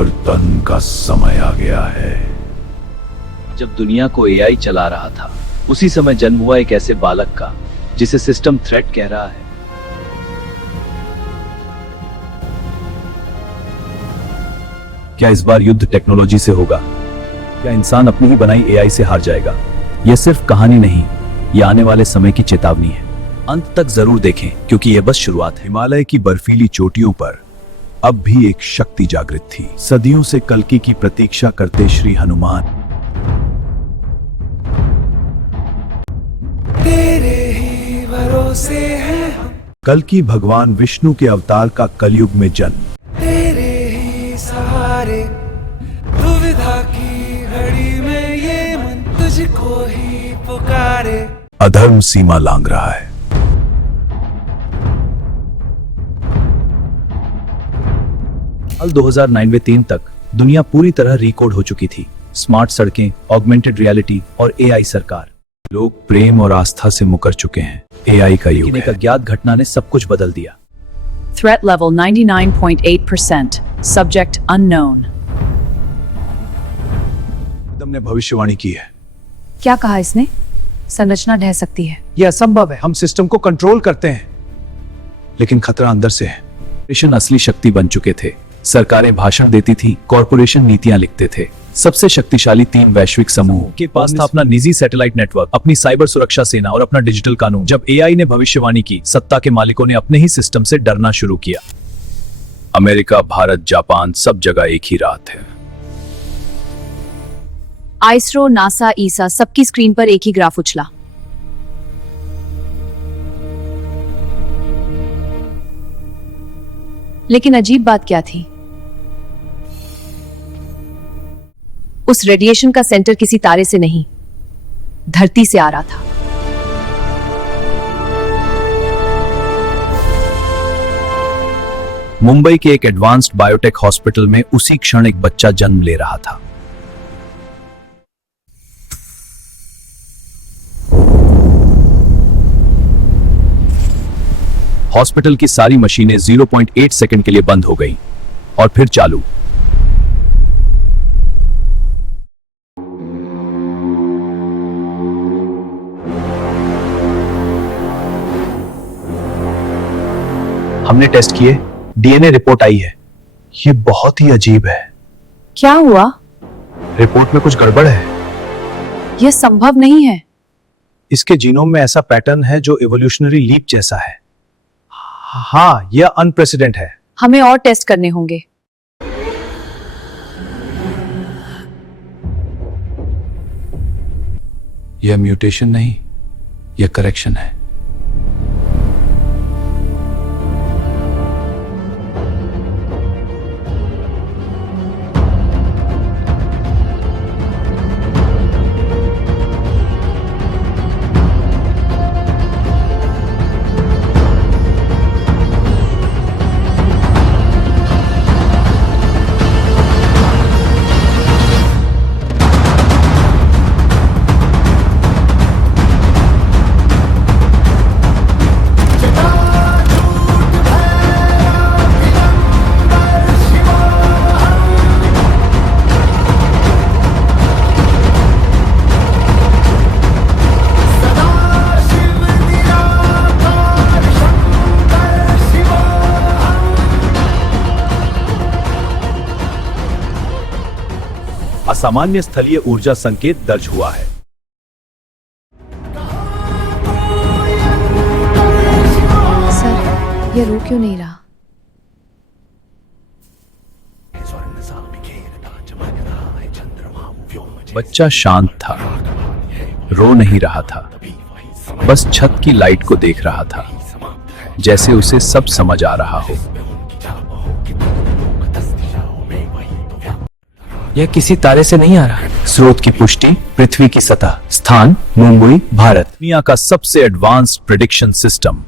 परिवर्तन का समय आ गया है। जब दुनिया को एआई चला रहा था, उसी समय जन्म हुआ एक ऐसे बालक का जिसे सिस्टम थ्रेट कह रहा है। क्या इस बार युद्ध टेक्नोलॉजी से होगा? क्या इंसान अपनी ही बनाई एआई से हार जाएगा? यह सिर्फ कहानी नहीं, यह आने वाले समय की चेतावनी है। अंत तक जरूर देखें, क्योंकि यह बस शुरुआत है। हिमालय की बर्फीली चोटियों पर अब भी एक शक्ति जागृत थी। सदियों से कल्कि की प्रतीक्षा करते श्री हनुमान तेरे ही भरोसे हैं हम, कल्कि भगवान विष्णु के अवतार का कलयुग में जन्म। तेरे ही सहारे दुविधा की घड़ी में ये मन तुझको ही पुकारे। अधर्म सीमा लांघ रहा है। साल 2093 तक दुनिया पूरी तरह रिकोड हो चुकी थी। स्मार्ट सड़कें, ऑगमेंटेड रियलिटी और एआई सरकार। लोग प्रेम और आस्था से मुकर चुके हैं। एआई का युग लेकिन एक है। अज्ञात घटना ने सब कुछ बदल दिया। Threat level 99.8%. Subject unknown. ने भविष्यवाणी की है। क्या कहा इसने? संरचना ढह सकती है। यह असंभव है। हम सिस्टम को कंट्रोल करते हैं, लेकिन खतरा अंदर से है। कॉरपोरेशन असली शक्ति बन चुके थे। सरकारें भाषण देती थी, कॉरपोरेशन नीतियां लिखते थे। सबसे शक्तिशाली 3 वैश्विक समूह के पास था अपना निजी सैटेलाइट नेटवर्क, अपनी साइबर सुरक्षा सेना और अपना डिजिटल कानून। जब एआई ने भविष्यवाणी की, सत्ता के मालिकों ने अपने ही सिस्टम से डरना शुरू किया। अमेरिका, भारत, जापान, सब जगह एक ही रात है। आइसरो, नासा, ईसा सबकी स्क्रीन पर एक ही ग्राफ उछला। लेकिन अजीब बात क्या थी? उस रेडिएशन का सेंटर किसी तारे से नहीं, धरती से आ रहा था। मुंबई के एक एडवांस्ड बायोटेक हॉस्पिटल में उसी क्षण एक बच्चा जन्म ले रहा था। हॉस्पिटल की सारी मशीनें 0.8 सेकंड के लिए बंद हो गईं और फिर चालू। हमने टेस्ट किए, डीएनए रिपोर्ट आई है। ये बहुत ही अजीब है। क्या हुआ? रिपोर्ट में कुछ गड़बड़ है। यह संभव नहीं है। इसके जीनोम में ऐसा पैटर्न है जो इवोल्यूशनरी लीप जैसा है। हाँ, यह अनप्रेसिडेंट है। हमें और टेस्ट करने होंगे। यह म्यूटेशन नहीं, यह करेक्शन है। असामान्य स्थलीय ऊर्जा संकेत दर्ज हुआ है। सर, यह रो क्यों नहीं रहा? बच्चा शांत था, रो नहीं रहा था, बस छत की लाइट को देख रहा था, जैसे उसे सब समझ आ रहा हो। यह किसी तारे से नहीं आ रहा। स्रोत की पुष्टि, पृथ्वी की सतह, स्थान मुंबई, भारत। दुनिया का सबसे एडवांस्ड प्रेडिक्शन सिस्टम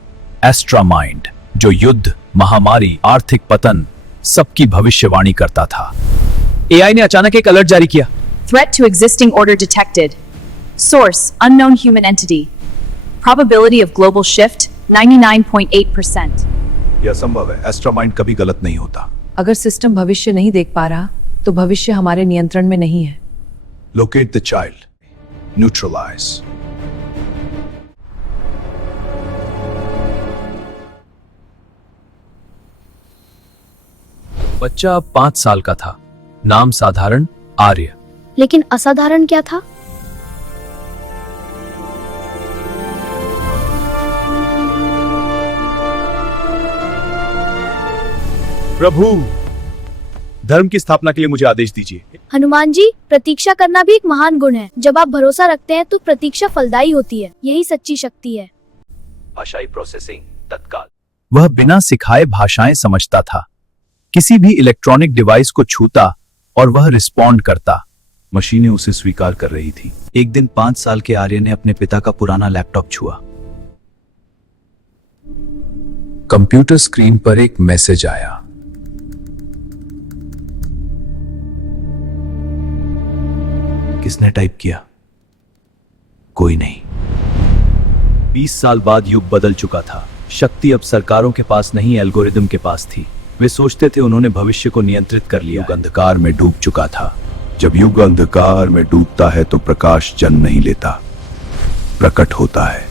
एस्ट्रामाइंड, जो युद्ध, महामारी, आर्थिक पतन सबकी भविष्यवाणी करता था। एआई ने अचानक एक अलर्ट जारी किया। Threat to existing order detected. Source unknown human entity. Probability of global shift 99.8%. यह संभव है। एस्ट्रामाइंड कभी गलत नहीं होता। अगर सिस्टम भविष्य नहीं देख पा रहा तो भविष्य हमारे नियंत्रण में नहीं है। Locate the child. Neutralize. बच्चा अब 5 साल का था। नाम साधारण आर्य। लेकिन असाधारण क्या था? प्रभु, धर्म की स्थापना के लिए मुझे आदेश दीजिए। हनुमान जी, प्रतीक्षा करना भी एक महान गुण है। जब आप भरोसा रखते हैं तो प्रतीक्षा फलदायी होती है। यही सच्ची शक्ति है। भाषाई प्रोसेसिंग तत्काल। वह बिना सिखाए भाषाएं समझता था। किसी भी इलेक्ट्रॉनिक डिवाइस को छूता और वह रिस्पॉन्ड करता। मशीनें उसे स्वीकार कर रही थी। एक दिन 5 साल के आर्य ने अपने पिता का पुराना लैपटॉप छुआ। कंप्यूटर स्क्रीन पर एक मैसेज आया। किसने टाइप किया? कोई नहीं। 20 साल बाद युग बदल चुका था। शक्ति अब सरकारों के पास नहीं, एल्गोरिदम के पास थी। वे सोचते थे उन्होंने भविष्य को नियंत्रित कर लिया। युग अंधकार में डूब चुका था। जब युग अंधकार में डूबता है तो प्रकाश जन्म नहीं लेता, प्रकट होता है।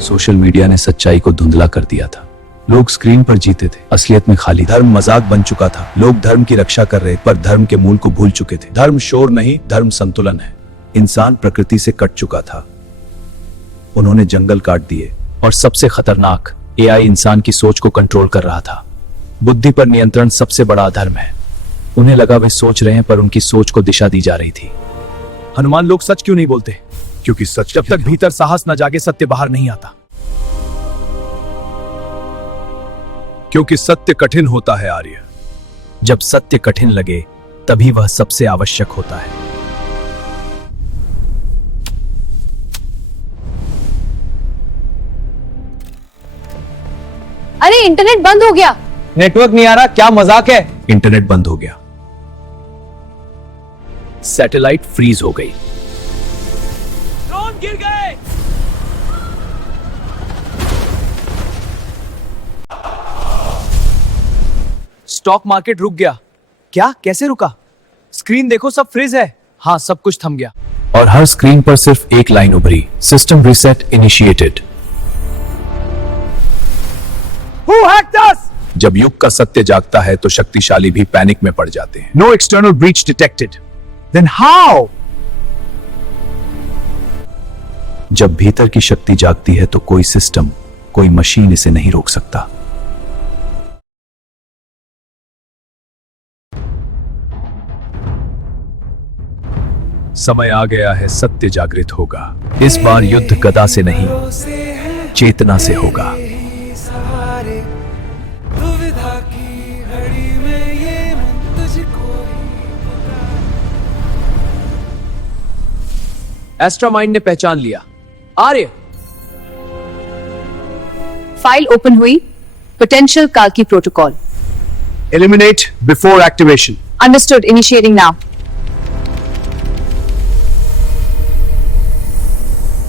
सोशल मीडिया ने सच्चाई को धुंधला कर दिया था। लोग स्क्रीन पर जीते थे, असलियत में खाली। धर्म मजाक बन चुका था। लोग धर्म की रक्षा कर रहे पर धर्म के मूल को भूल चुके थे। धर्म शोर नहीं, धर्म संतुलन है। इंसान प्रकृति से कट चुका था। उन्होंने जंगल काट दिए और सबसे खतरनाक, एआई इंसान की सोच को कंट्रोल कर रहा था। बुद्धि पर नियंत्रण सबसे बड़ा अधर्म है। उन्हें लगा वे सोच रहे हैं पर उनकी सोच को दिशा दी जा रही थी। हनुमान, लोग सच क्यों नहीं बोलते? क्योंकि सच जब तक भीतर साहस न जागे सत्य बाहर नहीं आता। क्योंकि सत्य कठिन होता है आर्य। जब सत्य कठिन लगे तभी वह सबसे आवश्यक होता है। अरे इंटरनेट बंद हो गया। नेटवर्क नहीं आ रहा, क्या मजाक है? इंटरनेट बंद हो गया। सैटेलाइट फ्रीज हो गई। ड्रोन गिर गए। स्टॉक मार्केट रुक गया। क्या? कैसे रुका? स्क्रीन देखो, सब फ्रीज है। हाँ, सब कुछ थम गया। और हर स्क्रीन पर सिर्फ एक लाइन उभरी, system reset initiated. Who hacked us? जब युग का सत्य जागता है तो शक्तिशाली भी पैनिक में पड़ जाते हैं। No external breach detected. Then how? जब भीतर की शक्ति जागती है तो कोई सिस्टम, कोई मशीन इसे नहीं रोक सकता। समय आ गया है, सत्य जागृत होगा। इस बार युद्ध गदा से नहीं, भरोसे हैं चेतना से होगा। ही सहारे, दुविधा की घड़ी में ये मन तुझको ही एस्ट्रामाइंड ने पहचान लिया। आर्य, फाइल ओपन हुई। पोटेंशियल काल्की protocol. eliminate before activation. Understood, initiating now.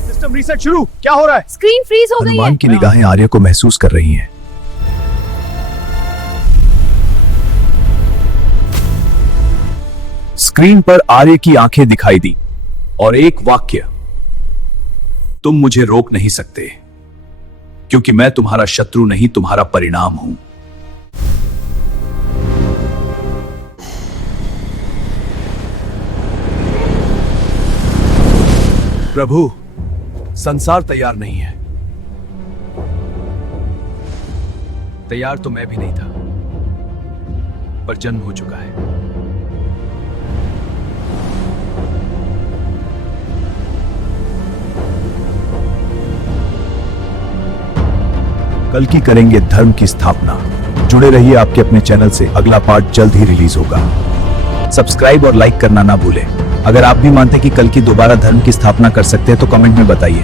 System reset शुरू। क्या हो रहा है? स्क्रीन फ्रीज हो गई है। हनुमान की निगाहें आर्य को महसूस कर रही हैं। स्क्रीन पर आर्य की आंखें दिखाई दी और एक वाक्य, तुम मुझे रोक नहीं सकते क्योंकि मैं तुम्हारा शत्रु नहीं, तुम्हारा परिणाम हूं। प्रभु, संसार तैयार नहीं है। तैयार तो मैं भी नहीं था, पर जन्म हो चुका है। कल की करेंगे धर्म की स्थापना। जुड़े रहिए आपके अपने चैनल से। अगला पार्ट जल्द ही रिलीज होगा। सब्सक्राइब और लाइक करना ना भूलें। अगर आप भी मानते कि कल की दोबारा धर्म की स्थापना कर सकते हैं तो कमेंट में बताइए।